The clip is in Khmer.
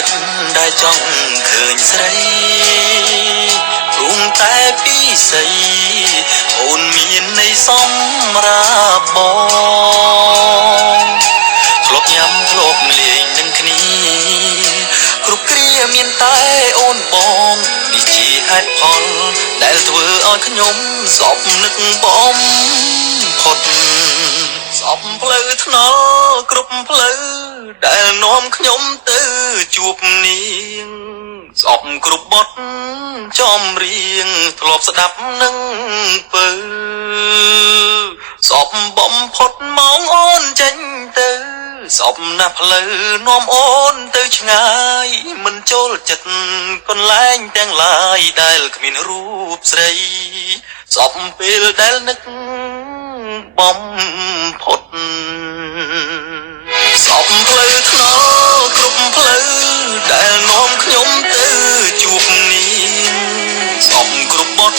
ចិត្តដែលចង់ឃើញស្រីព្រមតែពីស័យអូនមាននៃសម្រាប់បងធ្លាប់ញ៉ាំធ្លាប់លេងនឹងគ្នាគ្រប់គ្រាមានតែអូនបងនេះជាហេតុផលដែលធ្វើឲ្យខ្ញុំសពនឹកបំផុតសពផ្លូវថ្នល់គ្រប់ផ្លូវដែលនាំខ្ញុំទៅជួបនាងសពគ្រប់បទចំរៀងធ្លាប់ស្ដាប់នឹងពើសពបំផុតមកអូនចេញទៅសពណាស់ផ្លូវនាំអូនទៅឆ្ងាយមិនចូលចិត្តកន្លែងទាំងឡាយដែលគ្មានរូបស្រីសពពេលដែលនឹកបំផុតសពផ្លូវថ្នល់គ្រប់ផ្លូវដែលនាំខ្ញុំទៅជួបនាងសពគ្រប់បទ